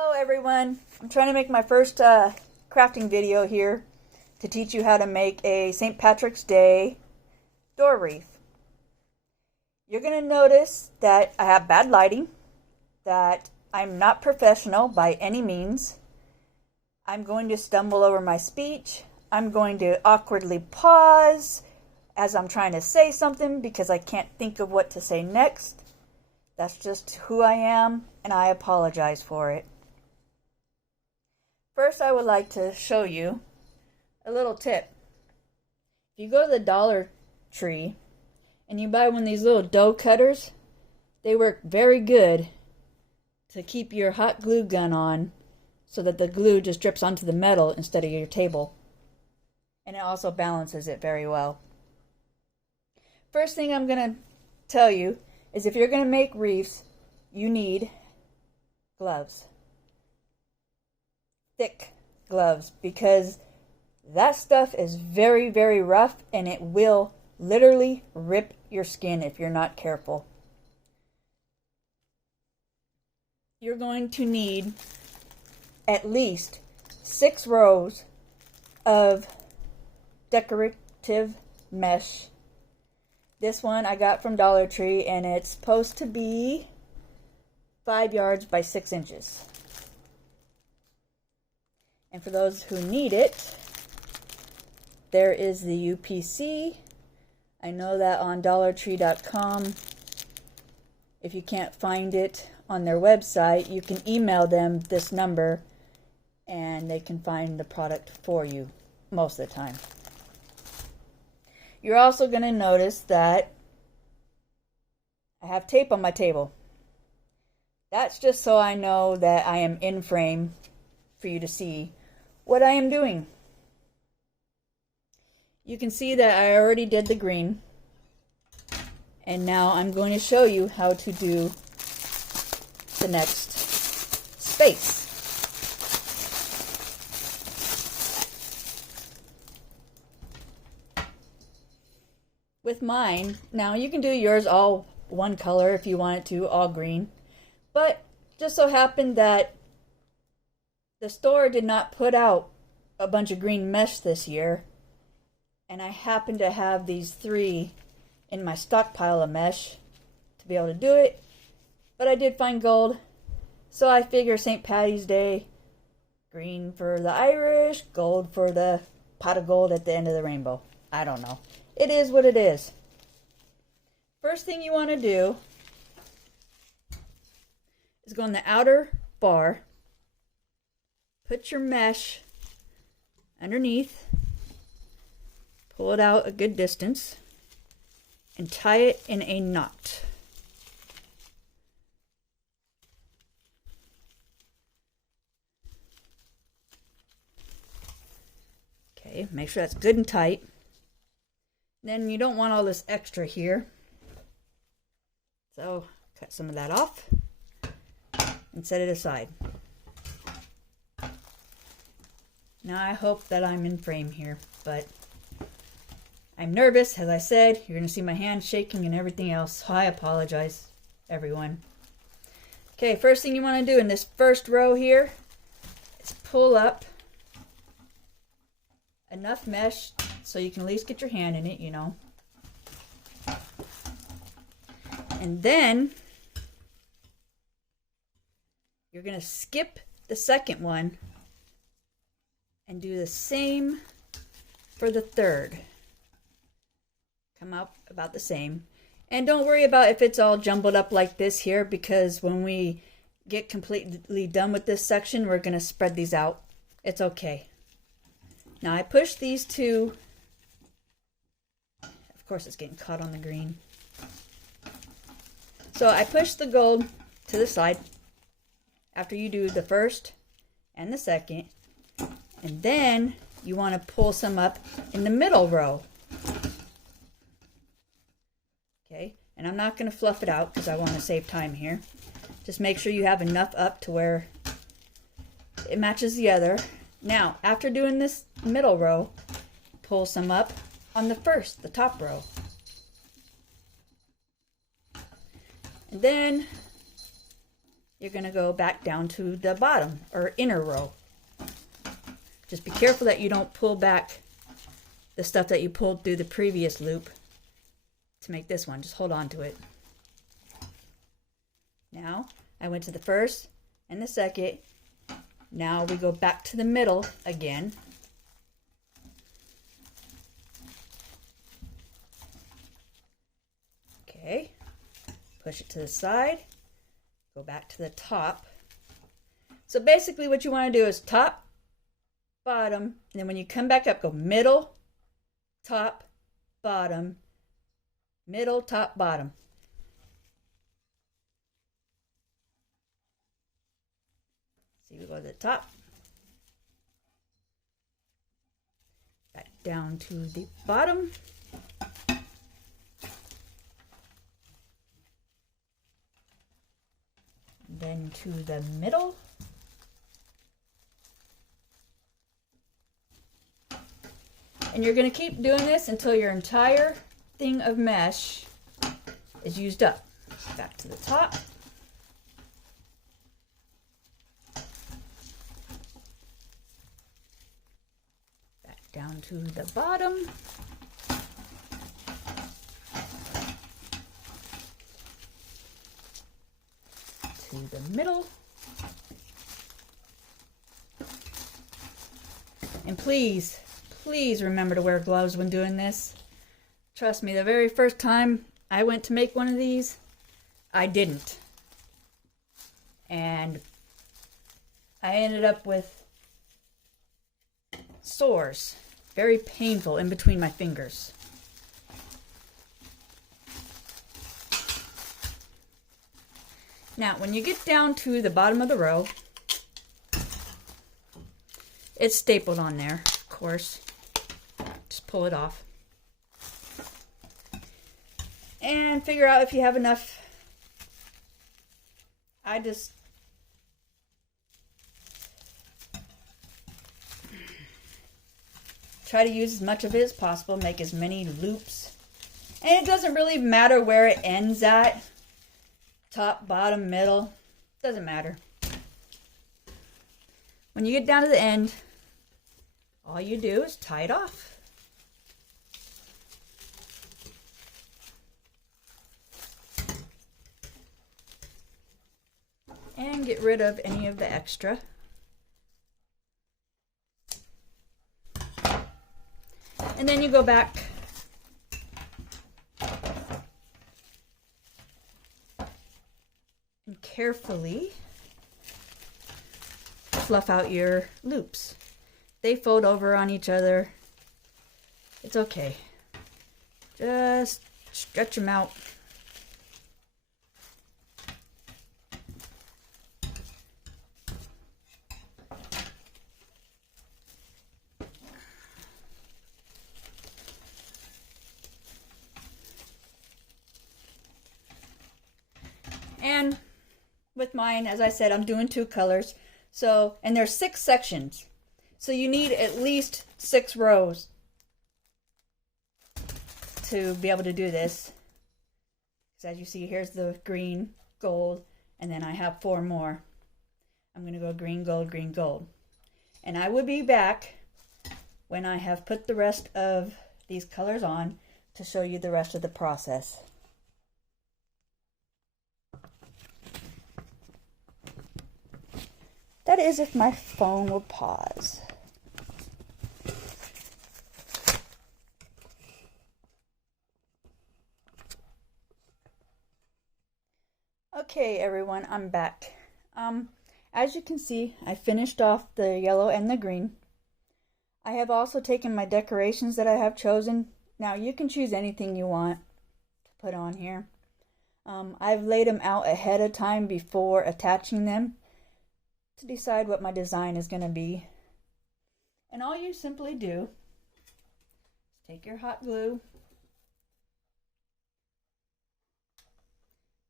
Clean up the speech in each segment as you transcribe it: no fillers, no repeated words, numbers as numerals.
Hello everyone, I'm trying to make my first crafting video here to teach you how to make a St. Patrick's Day door wreath. You're going to notice that I have bad lighting, that I'm not professional by any means. I'm going to stumble over my speech. I'm going to awkwardly pause as I'm trying to say something because I can't think of what to say next. That's just who I am, and I apologize for it. First, I would like to show you a little tip. If you go to the Dollar Tree and you buy one of these little dough cutters, they work very good to keep your hot glue gun on so that the glue just drips onto the metal instead of your table. And it also balances it very well. First thing I'm going to tell you is if you're going to make wreaths, you need gloves. Thick gloves, because that stuff is very, very rough and it will literally rip your skin if you're not careful. You're going to need at least 6 rows of decorative mesh. This one I got from Dollar Tree and it's supposed to be 5 yards by 6 inches. And for those who need it, there is the UPC. I know that on dollartree.com, if you can't find it on their website, you can email them this number and they can find the product for you most of the time. You're also going to notice that I have tape on my table. That's just so I know that I am in frame for you to see what I am doing. You can see that I already did the green, and now I'm going to show you how to do the next space. With mine, now you can do yours all one color if you want it to, all green, but just so happened that the store did not put out a bunch of green mesh this year, and I happen to have these 3 in my stockpile of mesh to be able to do it, but I did find gold, so I figure St. Patty's Day, green for the Irish, gold for the pot of gold at the end of the rainbow. I don't know. It is what it is. First thing you want to do is go in the outer bar, put your mesh underneath, pull it out a good distance, and tie it in a knot. Okay, make sure that's good and tight. Then you don't want all this extra here, so cut some of that off and set it aside. Now I hope that I'm in frame here, but I'm nervous, as I said. You're going to see my hand shaking and everything else, so I apologize, everyone. Okay, first thing you want to do in this first row here is pull up enough mesh so you can at least get your hand in it, you know. And then you're going to skip the second one and do the same for the third. Come out about the same. And don't worry about if it's all jumbled up like this here, because when we get completely done with this section, we're going to spread these out. It's okay. Now I push these 2. Of course it's getting caught on the green. So I push the gold to the side after you do the first and the second. And then you want to pull some up in the middle row. Okay, and I'm not going to fluff it out because I want to save time here. Just make sure you have enough up to where it matches the other. Now, after doing this middle row, pull some up on the top row. And then you're going to go back down to the bottom or inner row. Just be careful that you don't pull back the stuff that you pulled through the previous loop to make this one. Just hold on to it. Now I went to the first and the second. Now we go back to the middle again. Okay, push it to the side, go back to the top. So basically what you want to do is top, bottom, and then when you come back up, go middle, top, bottom, middle, top, bottom. See, we go to the top, back down to the bottom, then to the middle, and you're going to keep doing this until your entire thing of mesh is used up. Back to the top, back down to the bottom, to the middle, and please remember to wear gloves when doing this. Trust me, the very first time I went to make one of these, I didn't, and I ended up with sores, very painful in between my fingers. Now, when you get down to the bottom of the row, it's stapled on there, of course. Just pull it off. And figure out if you have enough. I just try to use as much of it as possible, make as many loops. And it doesn't really matter where it ends at. Top, bottom, middle, doesn't matter. When you get down to the end, all you do is tie it off. And get rid of any of the extra. And then you go back and carefully fluff out your loops. They fold over on each other. It's okay. Just stretch them out. And with mine, as I said, I'm doing 2 colors. So, and there's 6 sections. So you need at least 6 rows to be able to do this. So as you see, here's the green, gold, and then I have 4 more. I'm going to go green, gold, green, gold. And I will be back when I have put the rest of these colors on to show you the rest of the process. That is if my phone will pause. Okay, everyone, I'm back. As you can see, I finished off the yellow and the green. I have also taken my decorations that I have chosen. Now, you can choose anything you want to put on here. I've laid them out ahead of time before attaching them to decide what my design is going to be. And all you simply do is take your hot glue,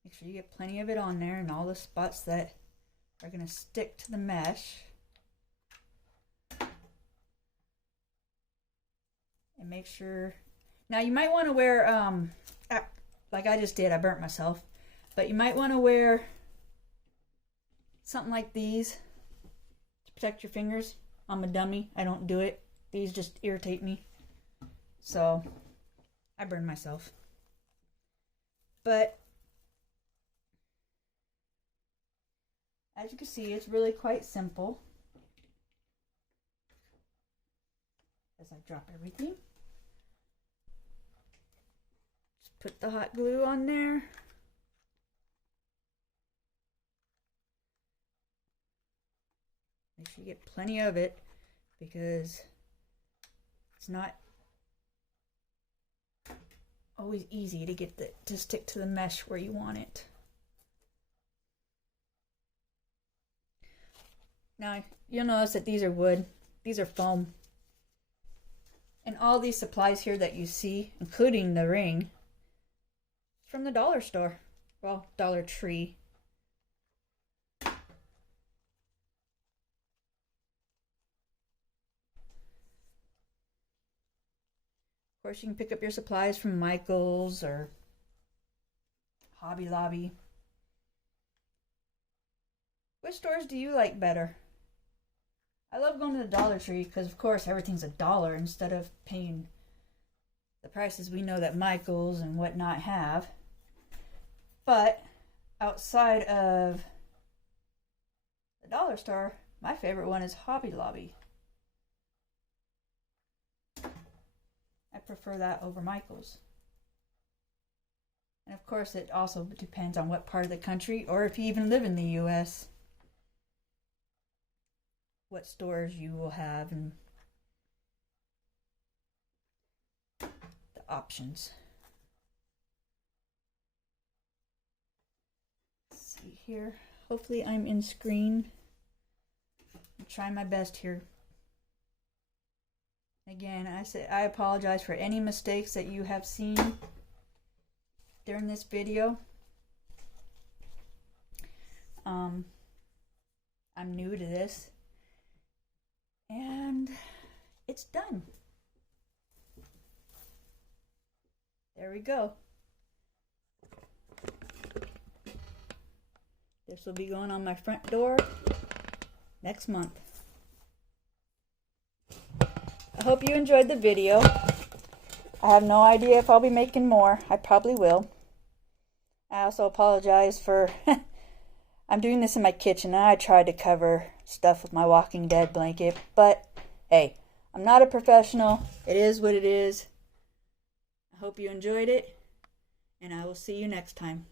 make sure you get plenty of it on there in all the spots that are going to stick to the mesh, and make sure. Now you might want to wear like I just did, I burnt myself, but you might want to wear something like these to protect your fingers. I'm a dummy. I don't do it. These just irritate me. So I burn myself. But as you can see, it's really quite simple. As I drop everything. Just put the hot glue on there. Make sure you get plenty of it because it's not always easy to get to stick to the mesh where you want it. Now you'll notice that these are wood, these are foam. And all these supplies here that you see, including the ring, from the dollar store. Well, Dollar Tree. Of course, you can pick up your supplies from Michael's or Hobby Lobby. Which stores do you like better? I love going to the Dollar Tree because, of course, everything's $1 instead of paying the prices we know that Michael's and whatnot have. But outside of the dollar store, my favorite one is Hobby Lobby. I prefer that over Michael's. And of course, it also depends on what part of the country, or if you even live in the U.S., what stores you will have and the options. Let's see here. Hopefully I'm in screen. I'm trying my best here. Again, I apologize for any mistakes that you have seen during this video. I'm new to this. And it's done. There we go. This will be going on my front door next month. I hope you enjoyed the video. I have no idea if I'll be making more. I probably will. I also apologize for I'm doing this in my kitchen and I tried to cover stuff with my Walking Dead blanket, but hey, I'm not a professional. It is what it is. I hope you enjoyed it, and I will see you next time.